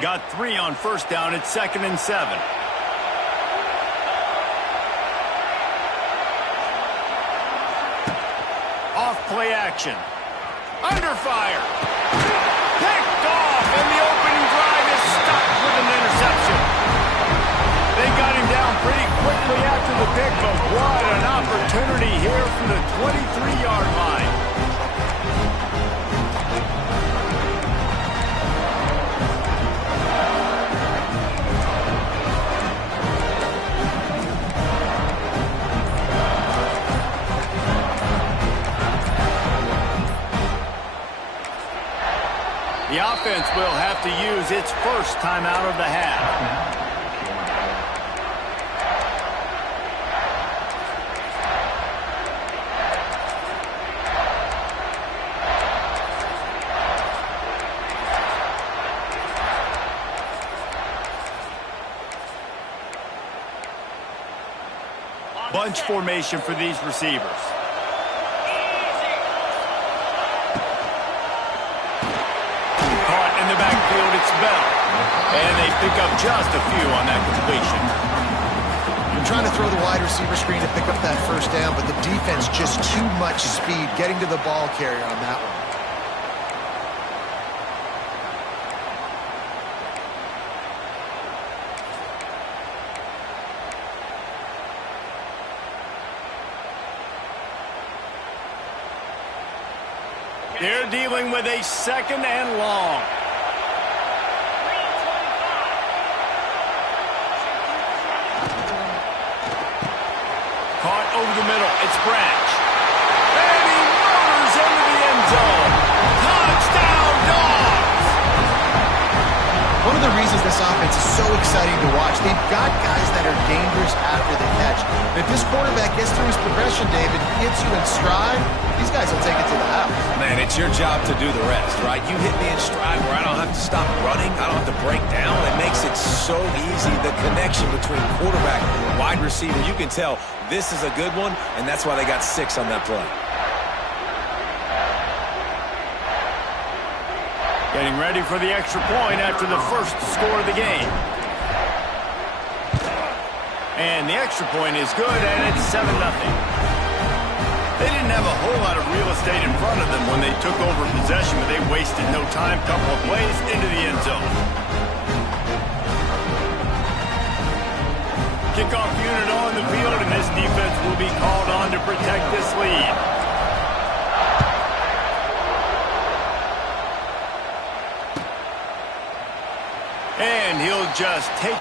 Got 3 on first down at 2nd and 7. Off play action. Under fire. Picked off, and the opening drive is stopped with an interception. They got him down pretty quickly after the pick, but what an opportunity here from the 23-yard line. The offense will have to use its first timeout of the half. Bunch formation for these receivers. Caught in the backfield, it's Bell. And they pick up just a few on that completion. You're trying to throw the wide receiver screen to pick up that first down, but the defense just too much speed getting to the ball carrier on that one. They're dealing with a 2nd and long. Caught over the middle. It's Branch. And he motors into the end zone. Touchdown, Dogs! One of the reasons this offense is so exciting to watch, they've got guys that are dangerous after the catch. If this quarterback gets through his progression, David, gets you in stride, these guys will take it to the house. Man, it's your job to do the rest, right? You hit me in stride where I don't have to stop running. I don't have to break down. It makes it so easy. The connection between quarterback and wide receiver, you can tell this is a good one, and that's why they got 6 on that play. Getting ready for the extra point after the first score of the game. And the extra point is good, and it's 7-0. They didn't have a whole lot of real estate in front of them when they took over possession, but they wasted no time. Couple of plays into the end zone. Kickoff unit on the field, and this defense will be called on to protect this lead. And he'll just take...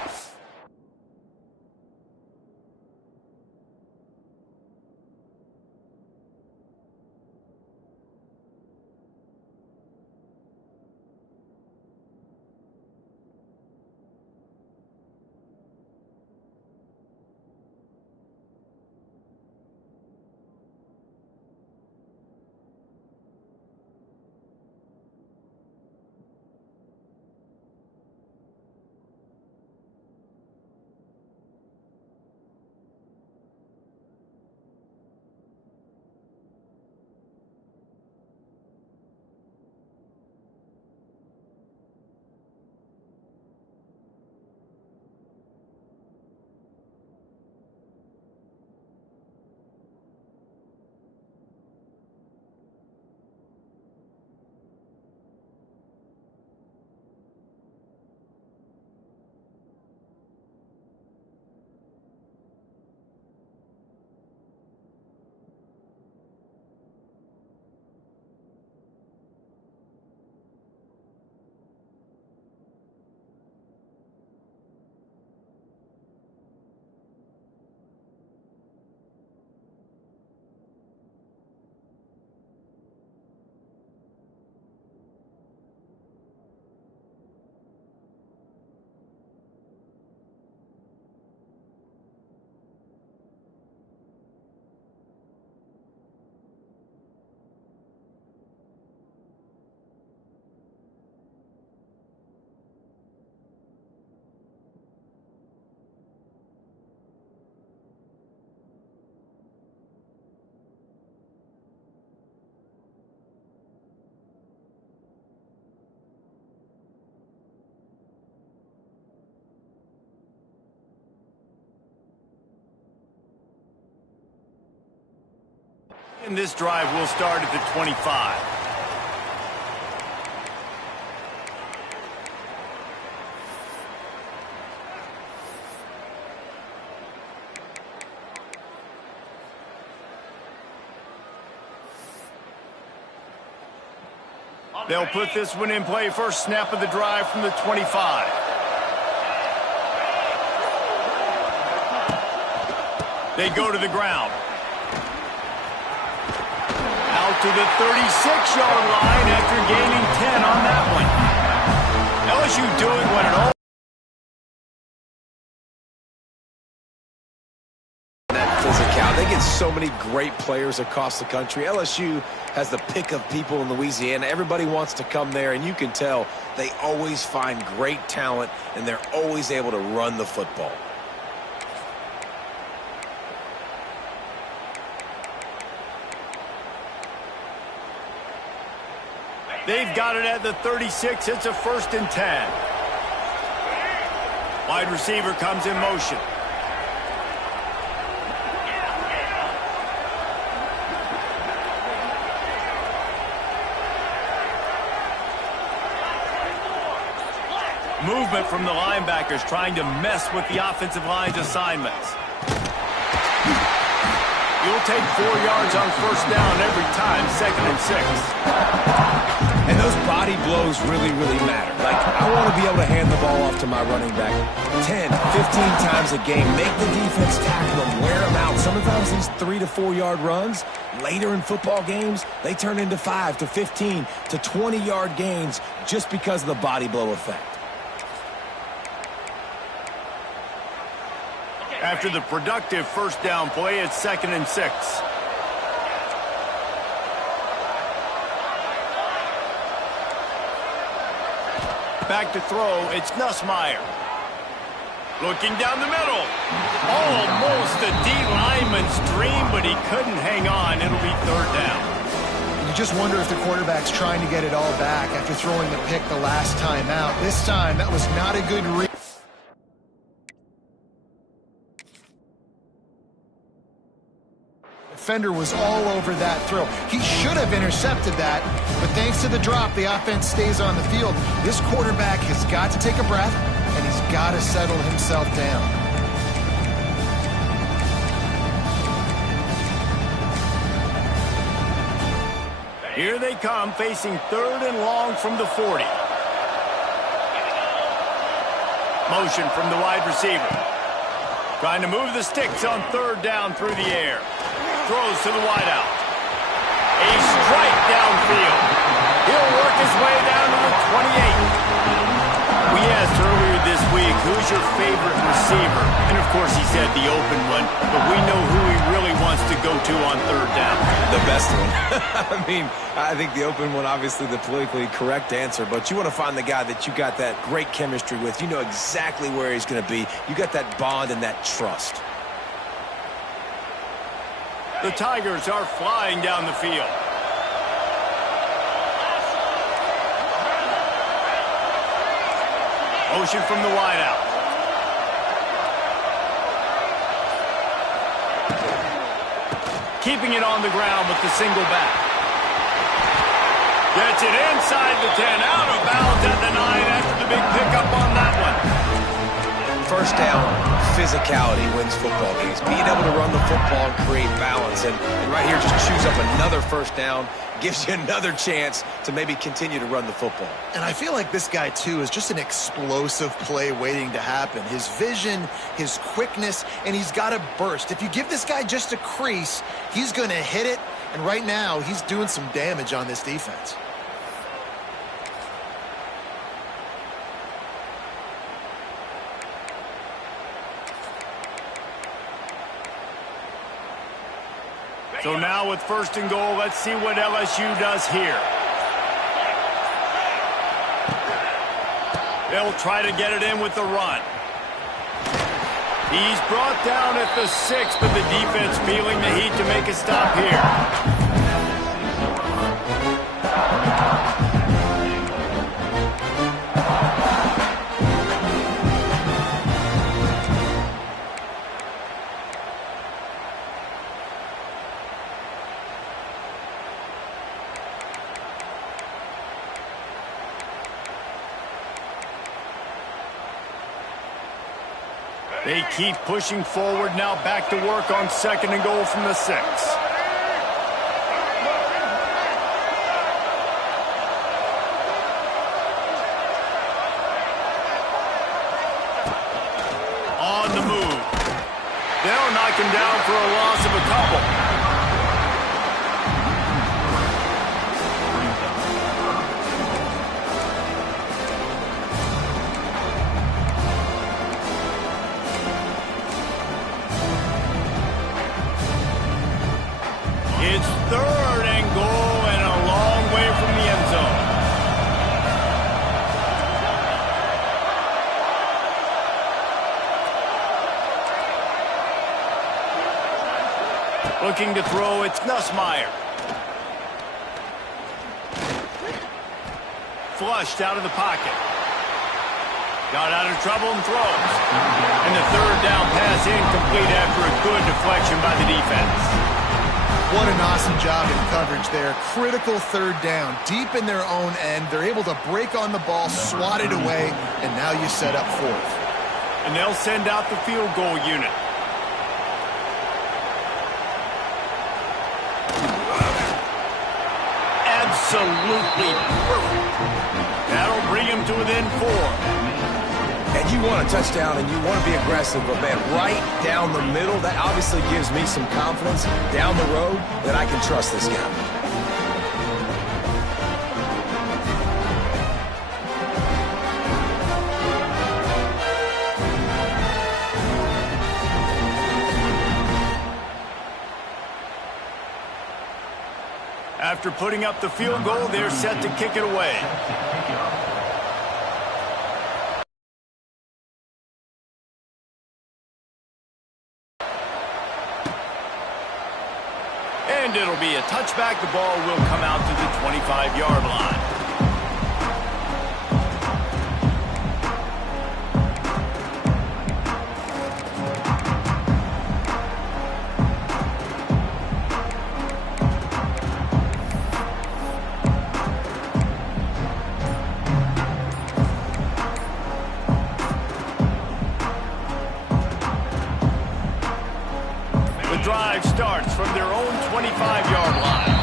And this drive will start at the 25. They'll put this one in play. First snap of the drive from the 25. They go to the ground. Out to the 36-yard line after gaining 10 on that one. LSU doing what it all. Physicality. They get so many great players across the country. LSU has the pick of people in Louisiana. Everybody wants to come there, and you can tell they always find great talent, and they're always able to run the football. They've got it at the 36. It's a 1st and 10. Wide receiver comes in motion. Movement from the linebackers trying to mess with the offensive line's assignments. You'll take 4 yards on 1st down every time, 2nd and 6. And those body blows really, really matter. Like, I want to be able to hand the ball off to my running back 10, 15 times a game. Make the defense tackle them, wear them out. Sometimes these 3 to 4 yard runs, later in football games, they turn into 5 to 15 to 20 yard gains just because of the body blow effect. After the productive 1st down play, it's 2nd and 6. Back to throw, it's Nussmeier. Looking down the middle. Almost a D lineman's dream, but he couldn't hang on. It'll be 3rd down. You just wonder if the quarterback's trying to get it all back after throwing the pick the last time out. This time, that was not a good read. Defender was all over that throw. He should have intercepted that, but thanks to the drop, the offense stays on the field. This quarterback has got to take a breath, and he's got to settle himself down. Here they come, facing 3rd and long from the 40. Motion from the wide receiver. Trying to move the sticks on 3rd down through the air. Throws to the wideout. A strike downfield. He'll work his way down to the 28. We asked earlier this week, who's your favorite receiver? And of course he said the open one, but we know who he really wants to go to on 3rd down. The best one. I mean, I think the open one, obviously the politically correct answer, but you want to find the guy that you got that great chemistry with. You know exactly where he's going to be. You got that bond and that trust. The Tigers are flying down the field. Motion from the wideout. Keeping it on the ground with the single back. Gets it inside the 10, out of bounds at the 9 after the big pickup on that one. 1st down, physicality wins football games. Being able to run the football and create balance. And right here, just choose up another 1st down, gives you another chance to maybe continue to run the football. And I feel like this guy, too, is just an explosive play waiting to happen. His vision, his quickness, and he's got a burst. If you give this guy just a crease, he's going to hit it. And right now, he's doing some damage on this defense. So now with 1st and goal, let's see what LSU does here. They'll try to get it in with the run. He's brought down at the 6, but the defense feeling the heat to make a stop here. They keep pushing forward now, back to work on 2nd and goal from the 6. On the move. They'll knock him down for a loss of a couple. It's 3rd and goal and a long way from the end zone. Looking to throw, it's Nussmeier. Flushed out of the pocket. Got out of trouble and throws. And the 3rd down pass incomplete after a good deflection by the defense. What an awesome job in coverage there. Critical 3rd down. Deep in their own end. They're able to break on the ball, swat it away, and now you set up 4th. And they'll send out the field goal unit. Absolutely perfect. That'll bring him to within 4. And you want a touchdown and you want to be aggressive, but man, right down the middle, that obviously gives me some confidence down the road that I can trust this guy. After putting up the field goal, they're set to kick it away. And it'll be a touchback. The ball will come out to the 25-yard line. Drive starts from their own 25-yard line.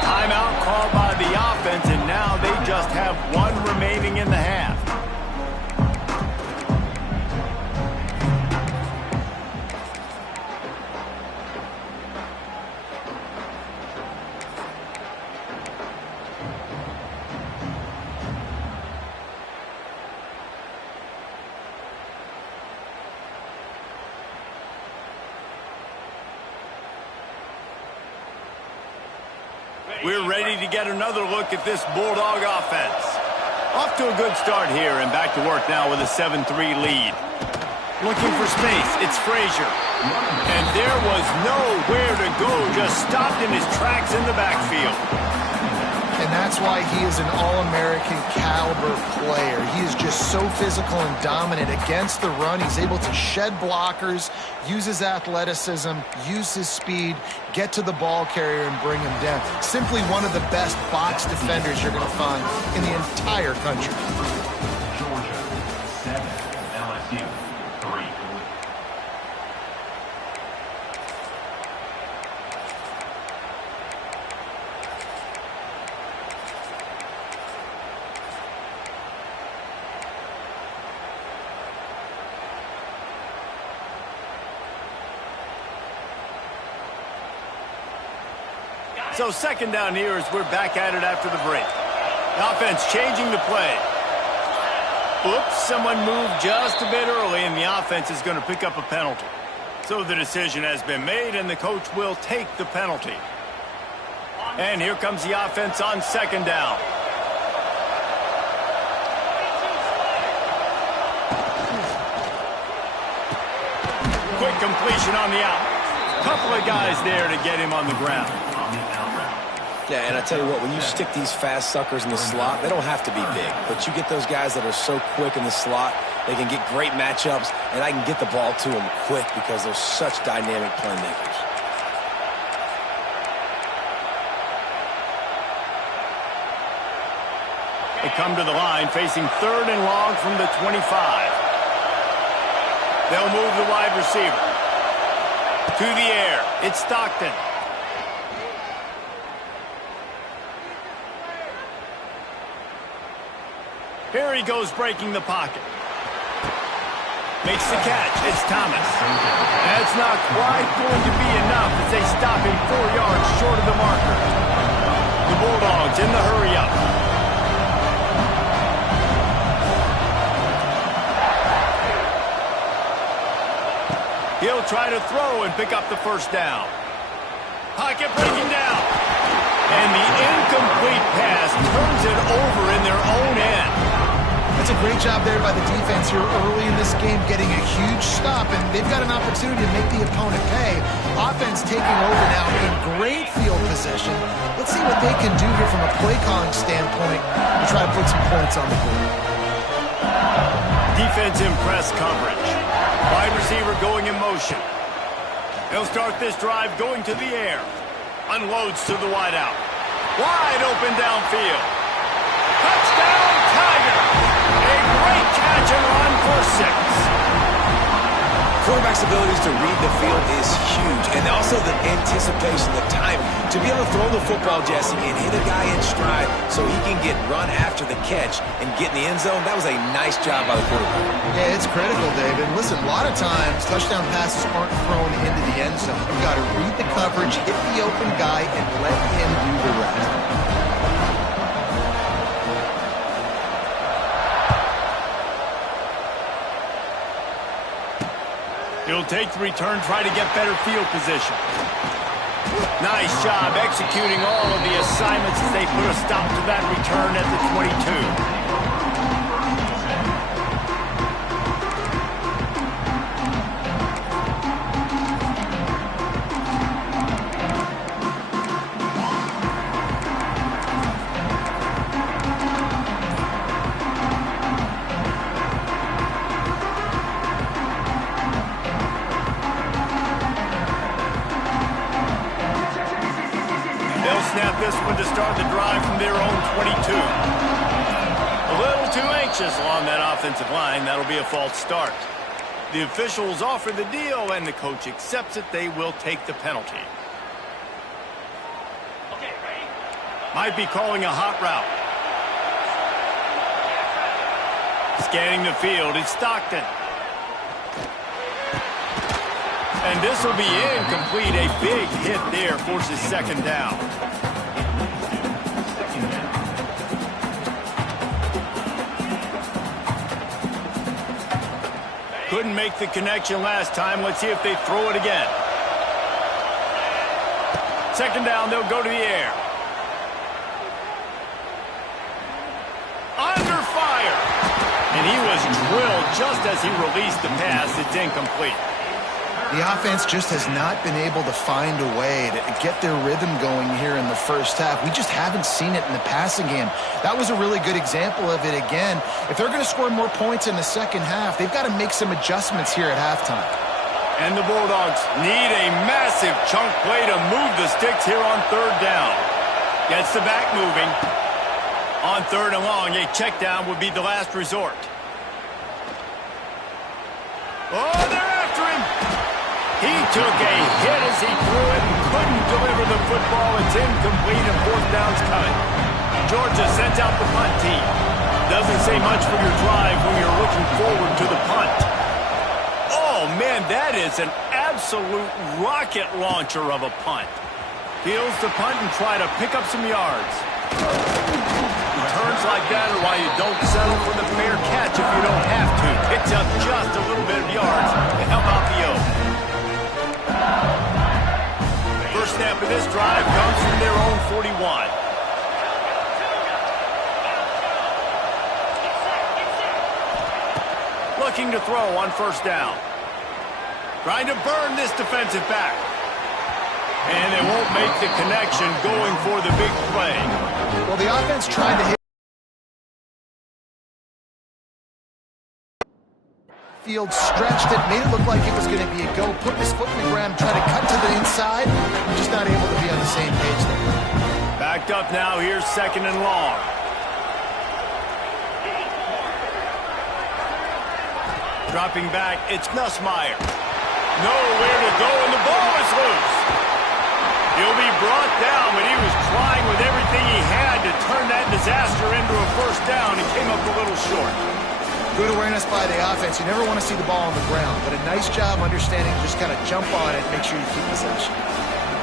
Timeout called by the offense, and now they just have 1 remaining in the half. We're ready to get another look at this Bulldog offense. Off to a good start here and back to work now with a 7-3 lead. Looking for space, it's Frazier. And there was nowhere to go, just stopped in his tracks in the backfield. And that's why he is an All-American caliber player. He is just so physical and dominant against the run. He's able to shed blockers, use his athleticism, use his speed, get to the ball carrier and bring him down. Simply one of the best box defenders you're going to find in the entire country. Georgia 7, LSU 3. So 2nd down here as we're back at it after the break. The offense changing the play. Oops, someone moved just a bit early, and the offense is going to pick up a penalty. So the decision has been made, and the coach will take the penalty. And here comes the offense on 2nd down. Quick completion on the out. Couple of guys there to get him on the ground. Yeah, and I tell you what, when you stick these fast suckers in the slot, they don't have to be big. But you get those guys that are so quick in the slot, they can get great matchups, and I can get the ball to them quick because they're such dynamic playmakers. They come to the line facing 3rd and long from the 25. They'll move the wide receiver. To the air. It's Stockton. Here he goes breaking the pocket. Makes the catch. It's Thomas. That's not quite going to be enough as they stop him 4 yards short of the marker. The Bulldogs in the hurry-up. He'll try to throw and pick up the first down. Pocket breaking down. And the incomplete pass turns it over in their own end. That's a great job there by the defense here early in this game, getting a huge stop, and they've got an opportunity to make the opponent pay. Offense taking over now in great field position. Let's see what they can do here from a play calling standpoint to try to put some points on the board. Defense in press coverage. Wide receiver going in motion. He'll start this drive going to the air. Unloads to the wideout. Wide open downfield. Touchdown, Tiger! A great catch and run for 6. Quarterback's abilities to read the field is huge, and also the anticipation, the timing. To be able to throw the football, Jesse, and hit a guy in stride so he can get run after the catch and get in the end zone, that was a nice job by the quarterback. Yeah, it's critical, David. Listen, a lot of times touchdown passes aren't thrown into the end zone. You've got to read the coverage, hit the open guy, and let him do the rest. He'll take the return, try to get better field position. Nice job executing all of the assignments as they put a stop to that return at the 22. Snap this one to start the drive from their own 22. A little too anxious along that offensive line. That'll be a false start. The officials offer the deal, and the coach accepts it. They will take the penalty. Okay, ready? Might be calling a hot route. Scanning the field, it's Stockton. And this will be incomplete. A big hit there forces second down. Couldn't make the connection last time. Let's see if they throw it again. Second down, they'll go to the air. Under fire. And he was drilled just as he released the pass. It's incomplete. The offense just has not been able to find a way to get their rhythm going here in the first half. We just haven't seen it in the passing game. That was a really good example of it again. If they're going to score more points in the second half, they've got to make some adjustments here at halftime. And the Bulldogs need a massive chunk play to move the sticks here on third down. Gets the back moving. On third and long, a check down would be the last resort. Oh, they're after him. He took a hit as he threw it and couldn't deliver the football. It's incomplete and fourth down's coming. Georgia sends out the punt team. Doesn't say much for your drive when you're looking forward to the punt. Oh, man, that is an absolute rocket launcher of a punt. Fields the punt and try to pick up some yards. Returns like that are why you don't settle for the fair catch if you don't have to. Picks up just a little bit of yards to help out the Oaks. First snap of this drive comes from their own 41. Looking to throw on first down. Trying to burn this defensive back. And they won't make the connection going for the big play. Well, the offense tried to hit. Field stretched it, made it look like it was going to be a go, put his foot in the ground, try to cut to the inside. Just not able to be on the same page there. Backed up now, here's second and long. Dropping back, it's Nussmeier. Nowhere to go, and the ball is loose. He'll be brought down, but he was trying with everything he had to turn that disaster into a first down and came up a little short. Good awareness by the offense. You never want to see the ball on the ground, but a nice job understanding just kind of jump on it, make sure you keep possession.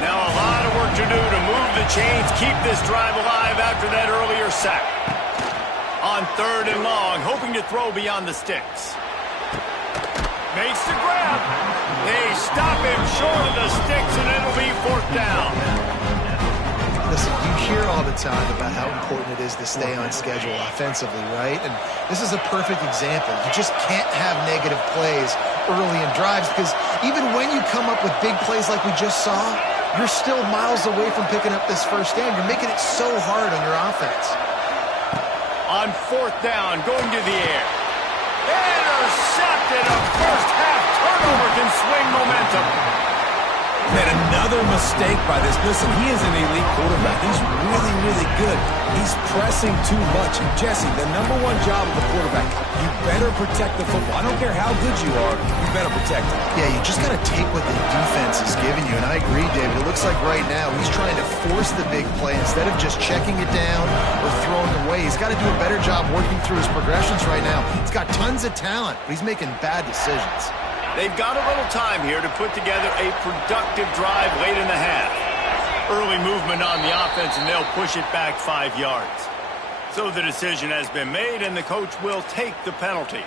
Now a lot of work to do to move the chains, keep this drive alive after that earlier sack. On 3rd and long, hoping to throw beyond the sticks. Makes the grab. They stop him short of the sticks, and it'll be 4th down. Listen, you hear all the time about how important it is to stay on schedule offensively, right? And this is a perfect example. You just can't have negative plays early in drives because even when you come up with big plays like we just saw, you're still miles away from picking up this first down. You're making it so hard on your offense. On 4th down, going to the air. Intercepted. A first-half turnover can swing momentum. Man, another mistake by this. Listen, he is an elite quarterback. He's really, really good. He's pressing too much. And Jesse, the #1 job of a quarterback, you better protect the football. I don't care how good you are, you better protect it. Yeah, you just got to take what the defense is giving you. And I agree, David. It looks like right now he's trying to force the big play instead of just checking it down or throwing it away. He's got to do a better job working through his progressions right now. He's got tons of talent, but he's making bad decisions. They've got a little time here to put together a productive drive late in the half. Early movement on the offense, and they'll push it back 5 yards. So the decision has been made, and the coach will take the penalty.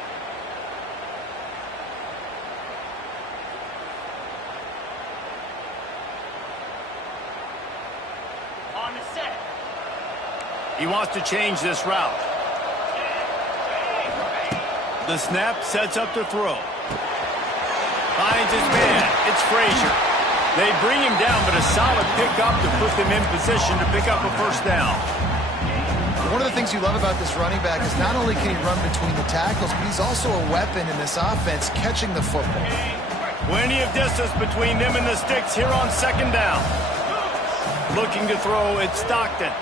On the set. He wants to change this route. The snap sets up the throw. Finds his man. It's Frazier. They bring him down, but a solid pickup to put them in position to pick up a first down. One of the things you love about this running back is not only can he run between the tackles, but he's also a weapon in this offense catching the football. Plenty of distance between them and the sticks here on 2nd down. Looking to throw, it's Stockton.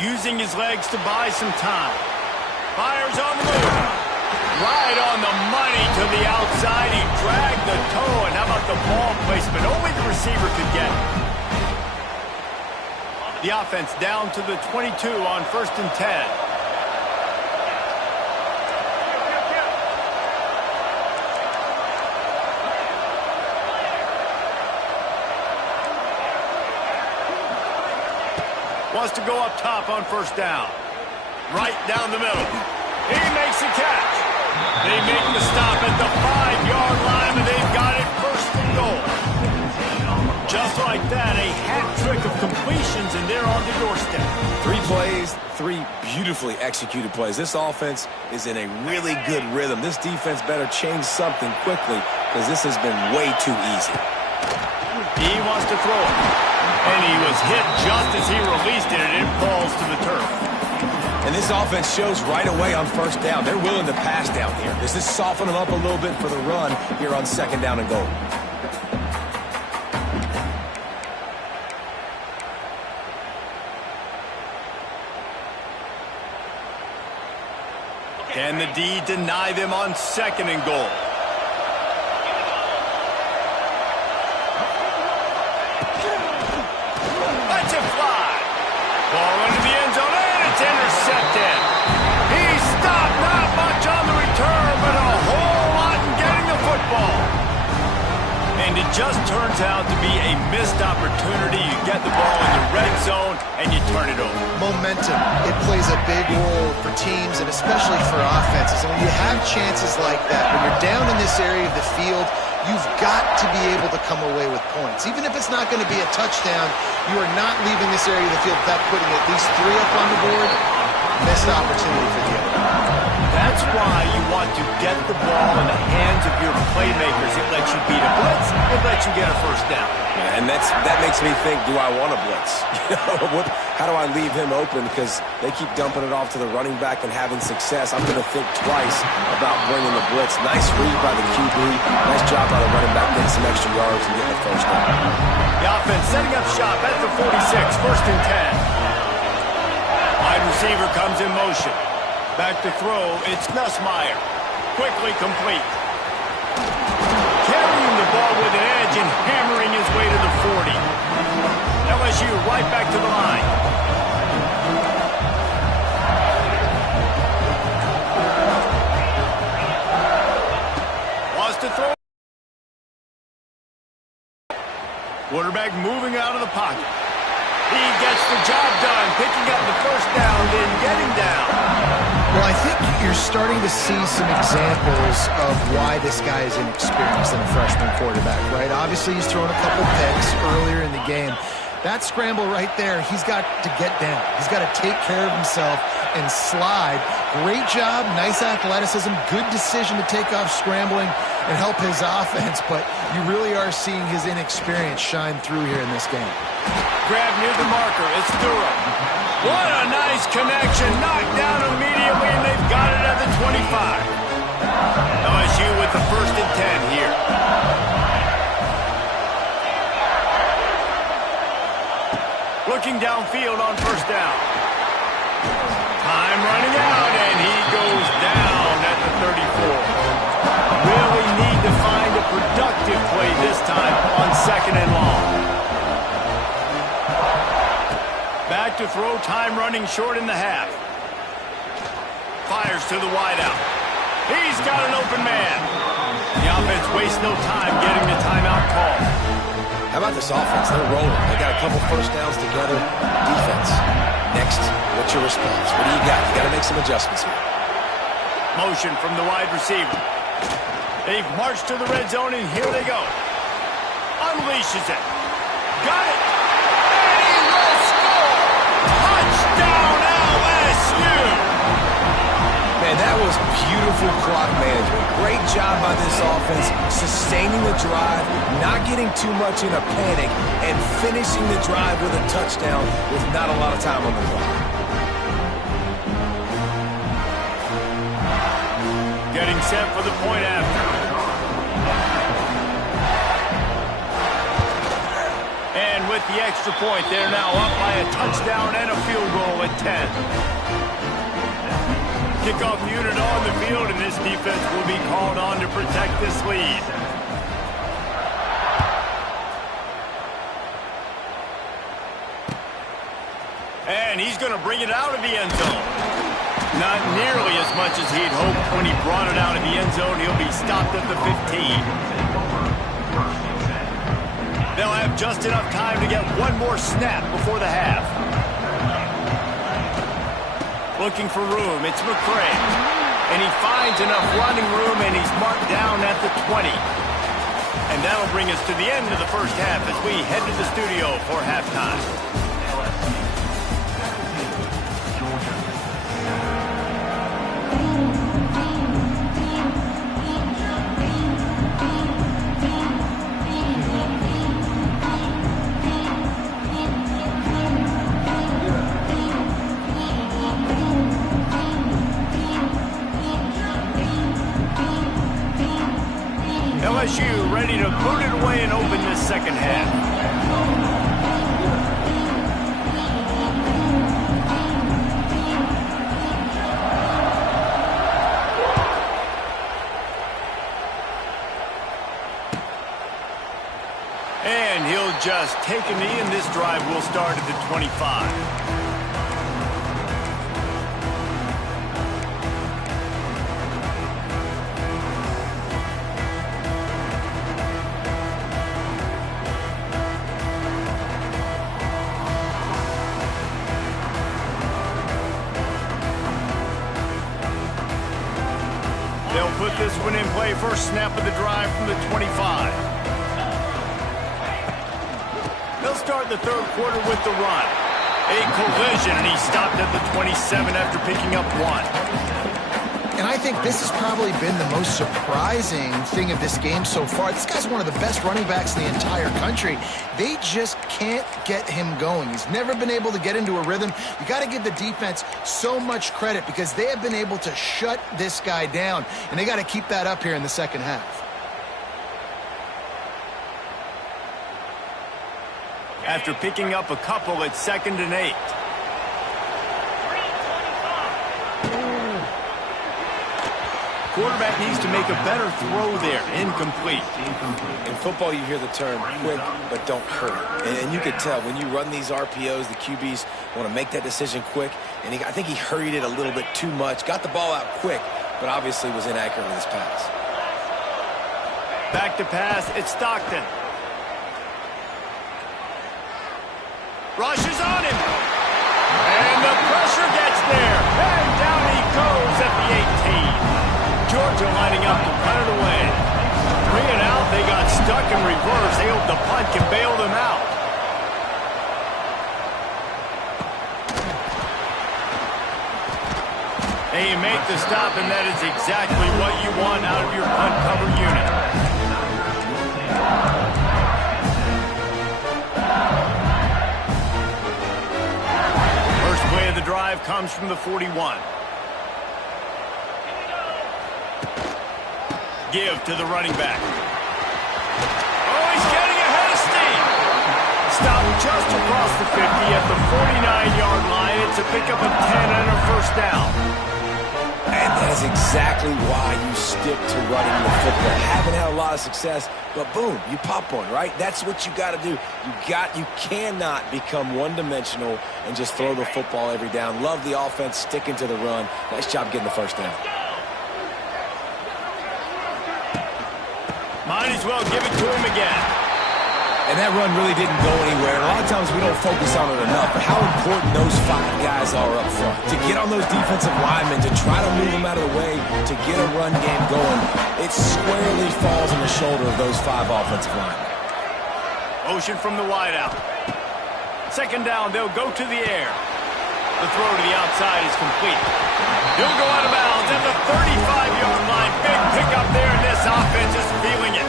Using his legs to buy some time. Fires on the move. Right on the money to the outside. He dragged the toe. And how about the ball placement? Only the receiver could get it. The offense down to the 22 on 1st and 10. Wants to go up top on 1st down. Right down the middle. He makes the catch. They make the stop at the 5-yard line, and they've got it 1st and goal. Just like that, a hat trick of completions, and they're on the doorstep. 3 plays, 3 beautifully executed plays. This offense is in a really good rhythm. This defense better change something quickly because this has been way too easy. He wants to throw it. And he was hit just as he released it, and it falls to the turf. And this offense shows right away on 1st down. They're willing to pass down here. Does this soften them up a little bit for the run here on 2nd down and goal? Can the D deny them on 2nd and goal? Let's it fly. Ball into the end zone, and it's intercepted. He stopped, not much on the return, but a whole lot in getting the football. And it just turns out to be a missed opportunity. You get the ball in the red zone, and you turn it over. Momentum, it plays a big role for teams and especially for offenses. And when you have chances like that, when you're down in this area of the field, you've got to be able to come away with points. Even if it's not going to be a touchdown, you are not leaving this area of the field without putting at least 3 up on the board. Missed opportunity for the other. That's why you want to get the ball in the hands of your playmakers. It lets you beat a blitz. It lets you get a first down. Yeah, and that makes me think, do I want to blitz? How do I leave him open? Because they keep dumping it off to the running back and having success. I'm going to think twice about bringing the blitz. Nice read by the QB. Nice job by the running back getting some extra yards and getting the first down. The offense setting up shop at the 46, 1st and 10. Wide wide receiver comes in motion. Back to throw, it's Nussmeier. Quickly complete. Carrying the ball with an edge and hammering his way to the 40. LSU right back to the line. Wants to throw. Quarterback moving out of the pocket. He gets the job done, picking up the first down, then getting down. Well, I think you're starting to see some examples of why this guy is inexperienced in a freshman quarterback, right? Obviously, he's thrown a couple picks earlier in the game. That scramble right there, he's got to get down. He's got to take care of himself and slide. Great job, nice athleticism, good decision to take off scrambling and help his offense, but you really are seeing his inexperience shine through here in this game. Grab near the marker, it's Durham. What a nice connection, knocked down immediately, and they've got it at the 25. LSU with the 1st and 10 here. Looking downfield on 1st down. Time running out, and he goes down at the 34. Really need to find a productive play this time on 2nd and long. Back to throw, time running short in the half. Fires to the wideout. He's got an open man. The offense wastes no time getting the timeout call. How about this offense? They're rolling. They got a couple first downs together. Defense. Next, what's your response? What do you got? You got to make some adjustments here. Motion from the wide receiver. They've marched to the red zone, and here they go. Unleashes it. Got it. And he will score. Touchdown, LSU. Man, that was beautiful clock management. Great job by this offense, sustaining the drive, not getting too much in a panic, and finishing the drive with a touchdown with not a lot of time on the clock. Getting set for the point after. And with the extra point, they're now up by a touchdown and a field goal at 10. Kickoff unit on the field, and this defense will be called on to protect this lead. And he's going to bring it out of the end zone. Not nearly as much as he'd hoped when he brought it out of the end zone. He'll be stopped at the 15. They'll have just enough time to get one more snap before the half. Looking for room, it's McCray. And he finds enough running room, and he's marked down at the 20. And that'll bring us to the end of the first half as we head to the studio for halftime. LSU ready to boot it away and open this second half. And he'll just take a knee, and this drive will start at the 25. They'll put this one in play. First snap of the drive from the 25. They'll start the third quarter with the run. A collision, and he stopped at the 27 after picking up one. And I think this has probably been the most surprising thing of this game so far. This guy's one of the best running backs in the entire country. They just can't get him going. He's never been able to get into a rhythm. You got to give the defense so much credit because they have been able to shut this guy down, and they got to keep that up here in the second half. After picking up a couple at 2nd and 8. Quarterback needs to make a better throw there. Incomplete. In football, you hear the term quick, but don't hurry. And you can tell when you run these RPOs, the QBs want to make that decision quick. And I think he hurried it a little bit too much. Got the ball out quick, but obviously was inaccurate with his pass. Back to pass. It's Stockton. Rushes on him. And the pressure gets there. And down he goes at the 18. Georgia lining up to punt it away. 3 and out. They got stuck in reverse. They hope the punt can bail them out. They make the stop, and that is exactly what you want out of your punt cover unit. First play of the drive comes from the 41. Give to the running back. Oh, he's getting ahead of steam. Stopped just across the 50 at the 49-yard line. It's a pickup of 10 and a first down. And that is exactly why you stick to running the football. Haven't had a lot of success, but boom, you pop one, right? That's what you got to do. You cannot become one-dimensional and just throw the football every down. Love the offense, sticking to the run. Nice job getting the first down. Might as well give it to him again. And that run really didn't go anywhere. And a lot of times we don't focus on it enough, but how important those 5 guys are up front. To get on those defensive linemen, to try to move them out of the way, to get a run game going, it squarely falls on the shoulder of those 5 offensive linemen. Motion from the wideout. Second down, they'll go to the air. The throw to the outside is complete. He'll go out of bounds at the 35-yard line. Big pickup there, and this offense is feeling it.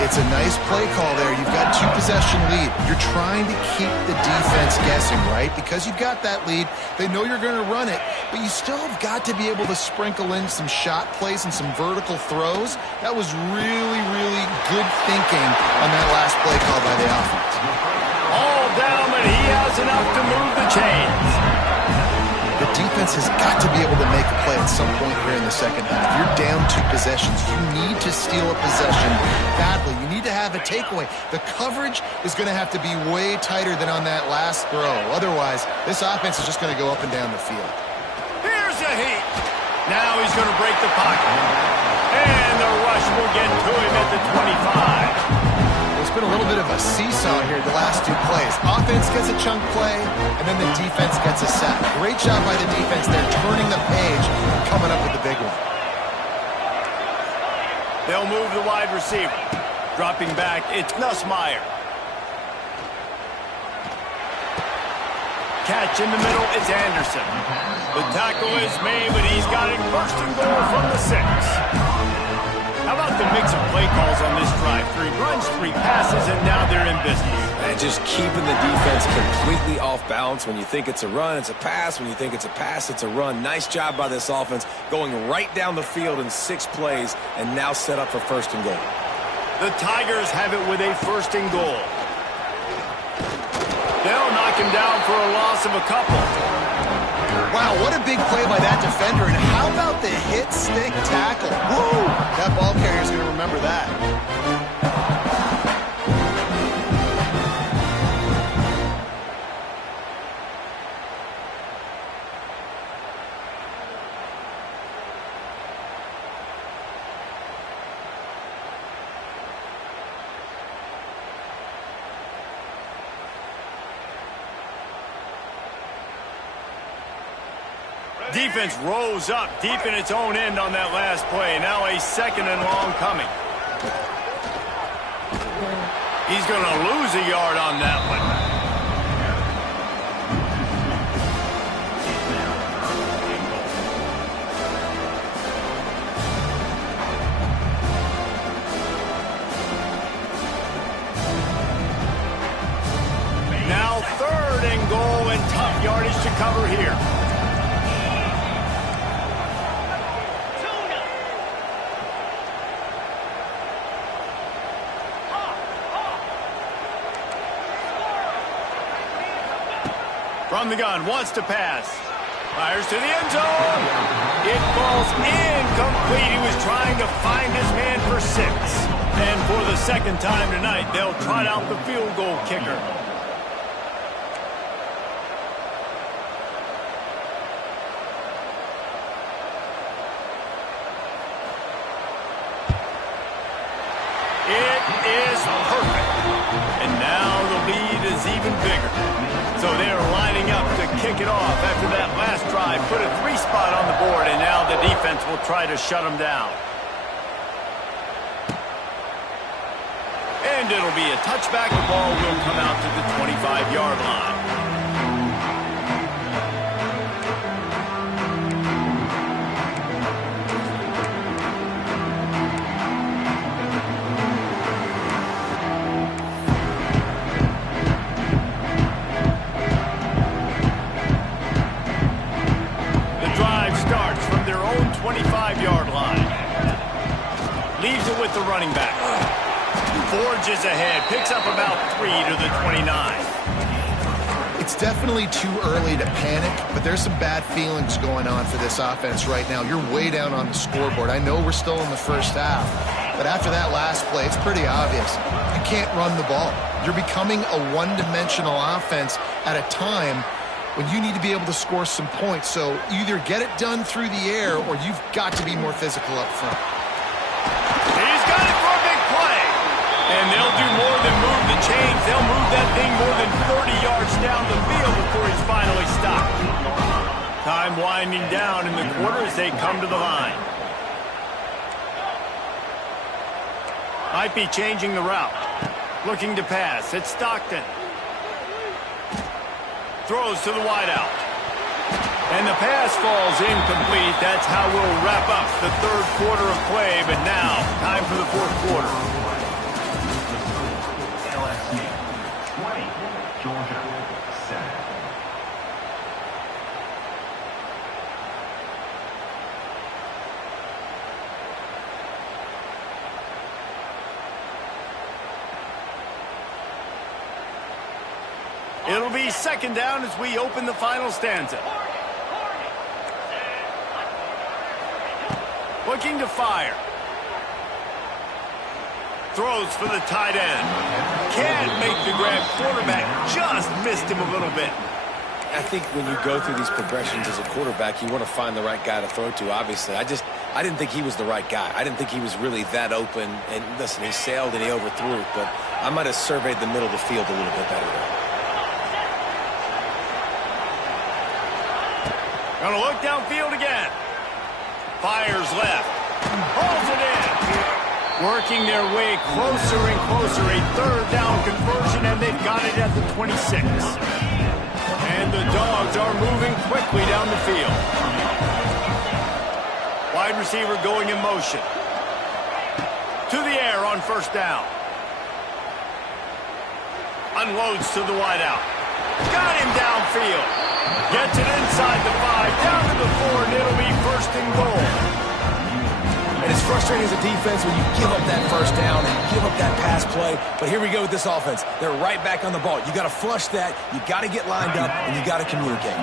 It's a nice play call there. You've got 2-possession lead. You're trying to keep the defense guessing, right? Because you've got that lead, they know you're going to run it, but you still have got to be able to sprinkle in some shot plays and some vertical throws. That was really, really good thinking on that last play call by the offense. All down, but he has enough to move the chains. The defense has got to be able to make a play at some point here in the second half. You're down 2 possessions. You need to steal a possession badly. You need to have a takeaway. The coverage is going to have to be way tighter than on that last throw. Otherwise, this offense is just going to go up and down the field. Here's a heat. Now he's going to break the pocket. And the rush will get to him at the 25. It's been a little bit of a seesaw here the last 2 plays. Offense gets a chunk play, and then the defense gets a sack. Great job by the defense there, turning the page and coming up with the big one. They'll move the wide receiver. Dropping back, it's Nussmeier. Catch in the middle, it's Anderson. The tackle is made, but he's got it first and goal from the 6. How about the mix of play calls on this drive? 3 runs, 3 passes, and now they're in business. And just keeping the defense completely off balance. When you think it's a run, it's a pass. When you think it's a pass, it's a run. Nice job by this offense going right down the field in 6 plays and now set up for first and goal. The Tigers have it with a first and goal. They'll knock him down for a loss of a couple. Wow, what a big play by that defender. And how about the hit stick tackle? Woo! That ball carrier's going to remember that. Defense rose up deep in its own end on that last play. Now a second and long coming. He's going to lose a yard on that one. Now third and goal and tough yardage to cover here. From the gun, wants to pass. Fires to the end zone. It falls incomplete. He was trying to find his man for 6. And for the second time tonight, they'll trot out the field goal kicker. It is perfect. And now the lead is even bigger. So they're lining up to kick it off after that last drive. Put a 3 spot on the board, and now the defense will try to shut them down. And it'll be a touchback. The ball will come out to the 25-yard line. The drive starts from their own 25-yard line. Leaves it with the running back. Forges ahead, picks up about 3 to the 29. It's definitely too early to panic, but there's some bad feelings going on for this offense right now. You're way down on the scoreboard. I know we're still in the first half, but after that last play, it's pretty obvious. You can't run the ball. You're becoming a one-dimensional offense at a time when you need to be able to score some points. So either get it done through the air or you've got to be more physical up front. He's got it for a big play. And they'll do more than move the chains. They'll move that thing more than 30 yards down the field before he's finally stopped. Time winding down in the quarter as they come to the line. Might be changing the route. Looking to pass. It's Stockton. Throws to the wideout. And the pass falls incomplete. That's how we'll wrap up the third quarter of play. But now, time for the fourth quarter. LSU 20, Georgia 7. It'll be second down as we open the final stanza. Looking to fire. Throws for the tight end. Can't make the grab. Quarterback just missed him a little bit. I think when you go through these progressions as a quarterback, you want to find the right guy to throw to, obviously. I didn't think he was the right guy. I didn't think he was really that open. And listen, he sailed and he overthrew it, but I might have surveyed the middle of the field a little bit better there. Gonna look downfield again. Fires left. Holds it in. Working their way closer and closer. A third down conversion, and they've got it at the 26. And the Dogs are moving quickly down the field. Wide receiver going in motion. To the air on first down. Unloads to the wideout. Got him downfield. Gets it inside the 5, down to the 4, and it'll be first and goal. And it's frustrating as a defense when you give up that first down and give up that pass play. But here we go with this offense. They're right back on the ball. You got to flush that, you got to get lined up, and you got to communicate.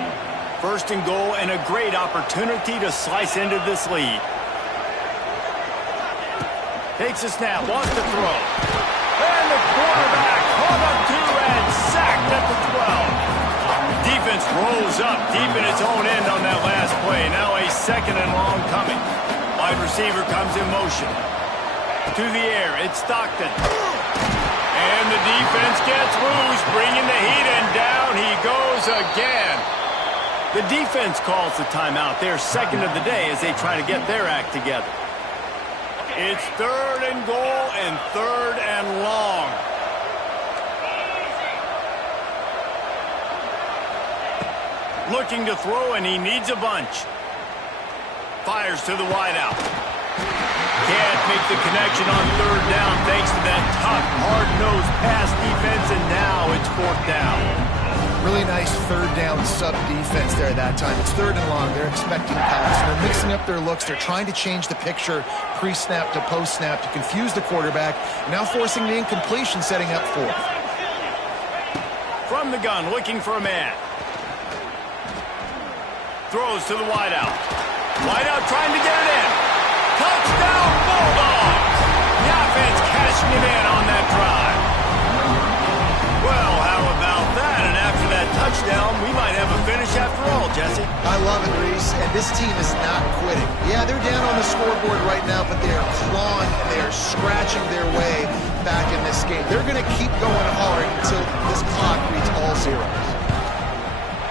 First and goal, and a great opportunity to slice into this lead. Takes a snap, wants to throw. And the quarterback caught up to and sacked at the 12. Defense rolls up deep in its own end on that last play. Now a second and long coming. Wide receiver comes in motion. To the air, it's Stockton. And the defense gets loose, bringing the heat, and down he goes again. The defense calls the timeout. Their second of the day as they try to get their act together. It's third and goal and third and long. Looking to throw, and he needs a bunch. Fires to the wideout. Can't make the connection on third down thanks to that tough, hard-nosed pass defense, and now it's fourth down. Really nice third down sub defense there that time. It's third and long. They're expecting pass. They're mixing up their looks. They're trying to change the picture pre-snap to post-snap to confuse the quarterback. Now forcing the incompletion, setting up fourth. From the gun, looking for a man. Throws to the wideout. Wide out trying to get it in. Touchdown, Bulldogs! The offense cashing it in on that drive. Well, how about that? And after that touchdown, we might have a finish after all, Jesse. I love it, Reese, and this team is not quitting. Yeah, they're down on the scoreboard right now, but they are clawing and they are scratching their way back in this game. They're going to keep going hard until this clock reads all zeros.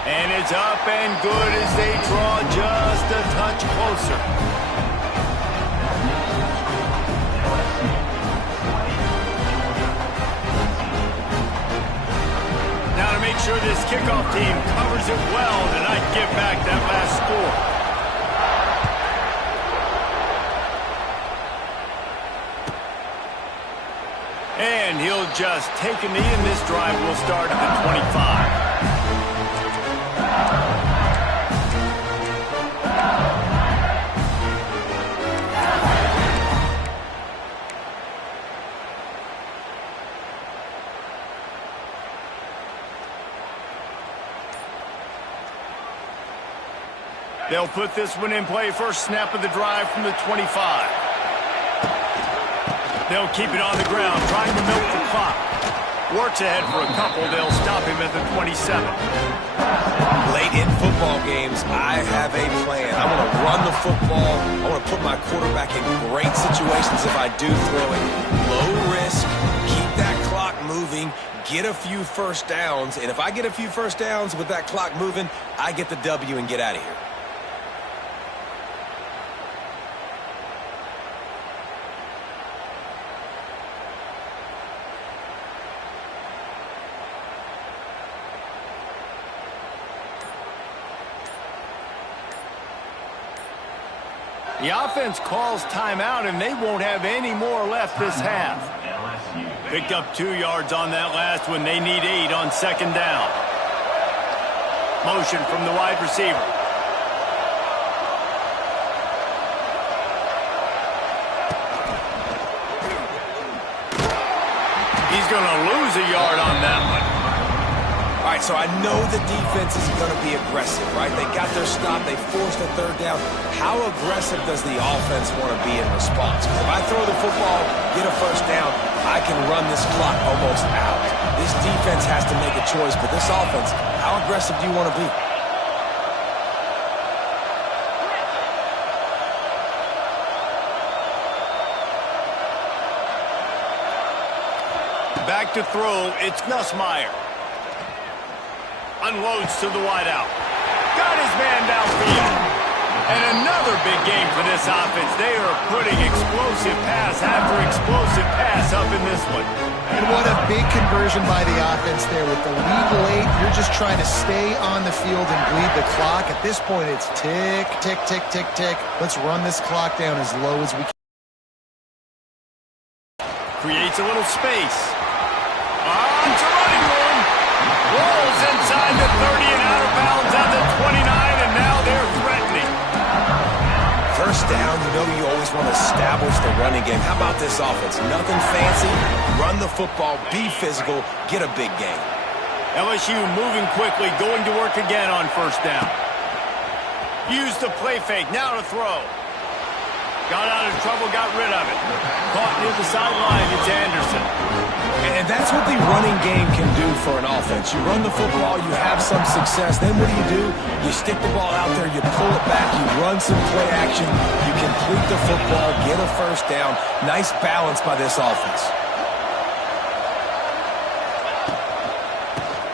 And it's up and good as they draw just a touch closer. Now to make sure this kickoff team covers it well tonight, get back that last score. And he'll just take a knee, and this drive will start at the 25. They'll put this one in play. First snap of the drive from the 25. They'll keep it on the ground, trying to milk the clock. Works ahead for a couple. They'll stop him at the 27. Late in football games, I have a plan. I want to run the football. I want to put my quarterback in great situations if I do throw it. Low risk, keep that clock moving, get a few first downs. And if I get a few first downs with that clock moving, I get the W and get out of here. The offense calls timeout, and they won't have any more left this half. Picked up 2 yards on that last one. They need 8 on second down. Motion from the wide receiver. He's going to lose a yard on that one. All right, so I know the defense is going to be aggressive, right? They got their stop. They forced a third down. How aggressive does the offense want to be in response? Because if I throw the football, get a first down, I can run this clock almost out. This defense has to make a choice, but this offense, how aggressive do you want to be? Back to throw, it's Nussmeier. Unloads to the wideout. Got his man downfield. And another big game for this offense. They are putting explosive pass after explosive pass up in this one. And what a big conversion by the offense there. With the lead late, you're just trying to stay on the field and bleed the clock. At this point, it's tick, tick, tick, tick, tick. Let's run this clock down as low as we can. Creates a little space. On to running room. Rolls inside the 30 and out of bounds at the 29, and now they're threatening. First down, you know you always want to establish the running game. How about this offense? Nothing fancy. Run the football, be physical, get a big game. LSU moving quickly, going to work again on first down. Use the play fake, now to throw. Got out of trouble, got rid of it. Caught near the sideline, it's Anderson. And that's what the running game can do for an offense. You run the football, you have some success. Then what do? You stick the ball out there, you pull it back, you run some play action, you complete the football, get a first down. Nice balance by this offense.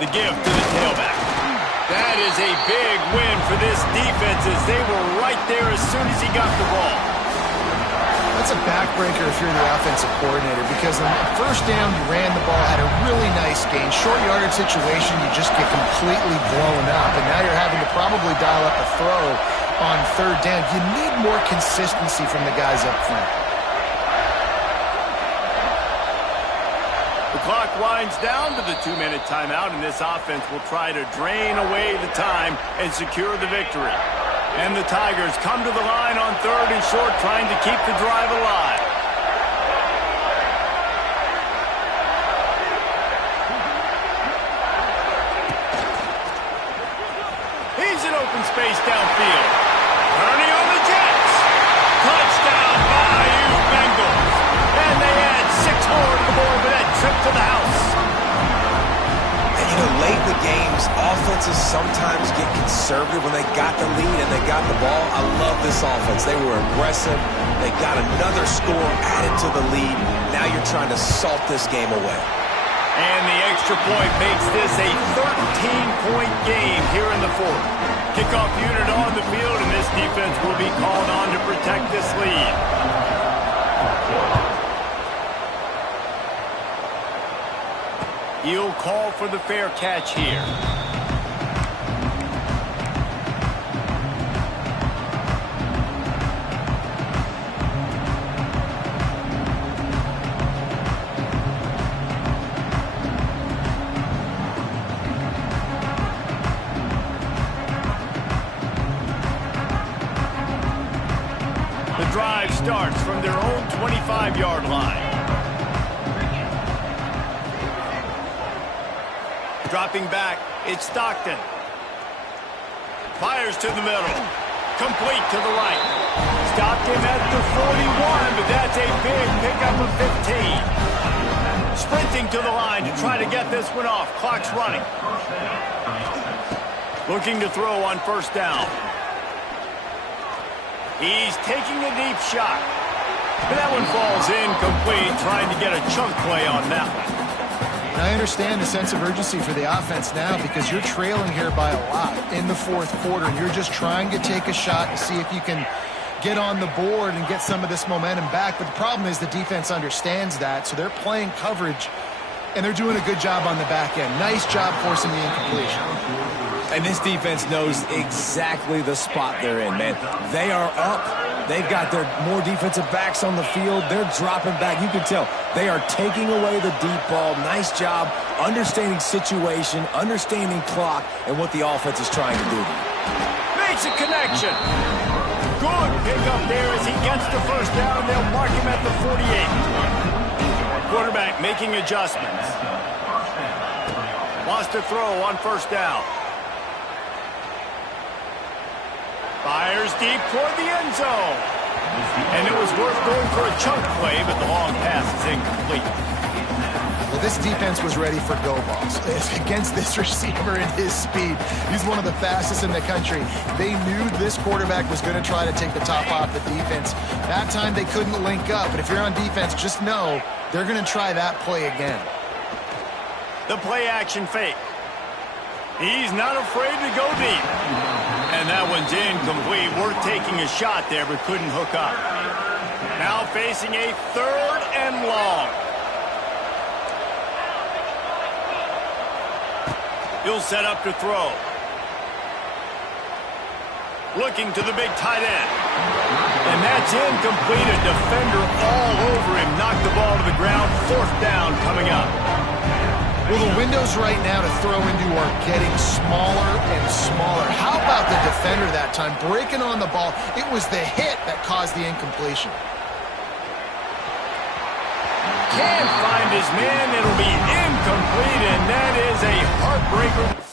The give to the tailback. That is a big win for this defense as they were right there as soon as he got the ball. That's a backbreaker if you're the offensive coordinator, because on first down, you ran the ball, had a really nice gain. Short yardage situation, you just get completely blown up, and now you're having to probably dial up a throw on third down. You need more consistency from the guys up front. The clock winds down to the 2-minute timeout, and this offense will try to drain away the time and secure the victory. And the Tigers come to the line on third and short, trying to keep the drive alive. He's in open space downfield. Turning on the the games, offenses sometimes get conservative when they got the lead and they got the ball. I love this offense. They were aggressive. They got another score added to the lead. Now you're trying to salt this game away. And the extra point makes this a 13-point game here in the fourth. Kickoff unit on the field, and this defense will be called on to protect this lead. He'll call for the fair catch here. The drive starts from their own 25-yard line. Dropping back, it's Stockton. Fires to the middle. Complete to the right. Stopped him at the 41, but that's a big pickup of 15. Sprinting to the line to try to get this one off. Clock's running. Looking to throw on first down. He's taking a deep shot. But that one falls incomplete, trying to get a chunk play on that one. And I understand the sense of urgency for the offense now because you're trailing here by a lot in the fourth quarter, and you're just trying to take a shot to see if you can get on the board and get some of this momentum back. But the problem is the defense understands that, so they're playing coverage, and they're doing a good job on the back end. Nice job forcing the incompletion. And this defense knows exactly the spot they're in, man. They are up. They've got their more defensive backs on the field. They're dropping back. You can tell they are taking away the deep ball. Nice job understanding situation, understanding clock, and what the offense is trying to do. Makes a connection. Good pickup there as he gets the first down. They'll mark him at the 48. Quarterback making adjustments. Wants to throw on first down. Fires deep toward the end zone. And it was worth going for a chunk play, but the long pass is incomplete. Well, this defense was ready for go balls against this receiver and his speed. He's one of the fastest in the country. They knew this quarterback was going to try to take the top off the defense. That time they couldn't link up, but if you're on defense, just know they're going to try that play again. The play action fake. He's not afraid to go deep. And that one's incomplete. Worth taking a shot there, but couldn't hook up. Now facing a 3rd and long. He'll set up to throw. Looking to the big tight end. And that's incomplete. A defender all over him. Knocked the ball to the ground. 4th down coming up. Well, the windows right now to throw into are getting smaller and smaller. How about the defender that time? Breaking on the ball. It was the hit that caused the incompletion. Can't find his man. It'll be incomplete, and that is a heartbreaker.